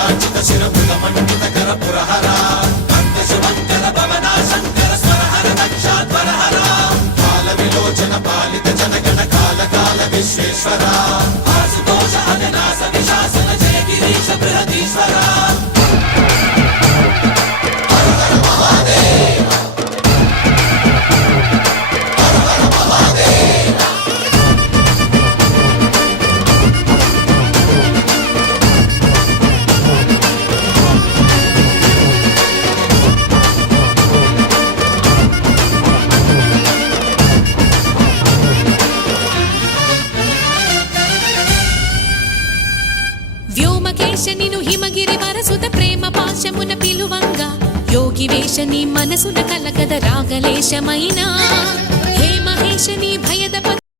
కాచిత శిరముల మండిత కర పురహర కంద శుభంకర భవనా శంకర స్వరహర దక్షాధ్వరహర కాల విలోచన పాలిత జనగణ కాల కాల విశ్వేశ్వర ఆశుతోష అవినాశ విశాసన జయ గిరీశ బృహదీశ్వర వ్యోమకేశనిను హిమగిరి వరసుత ప్రేమ పాశమున పిలువంగా యోగి వేషని మనసున కలకద రాగలేశమైనా హే మహేశని భయద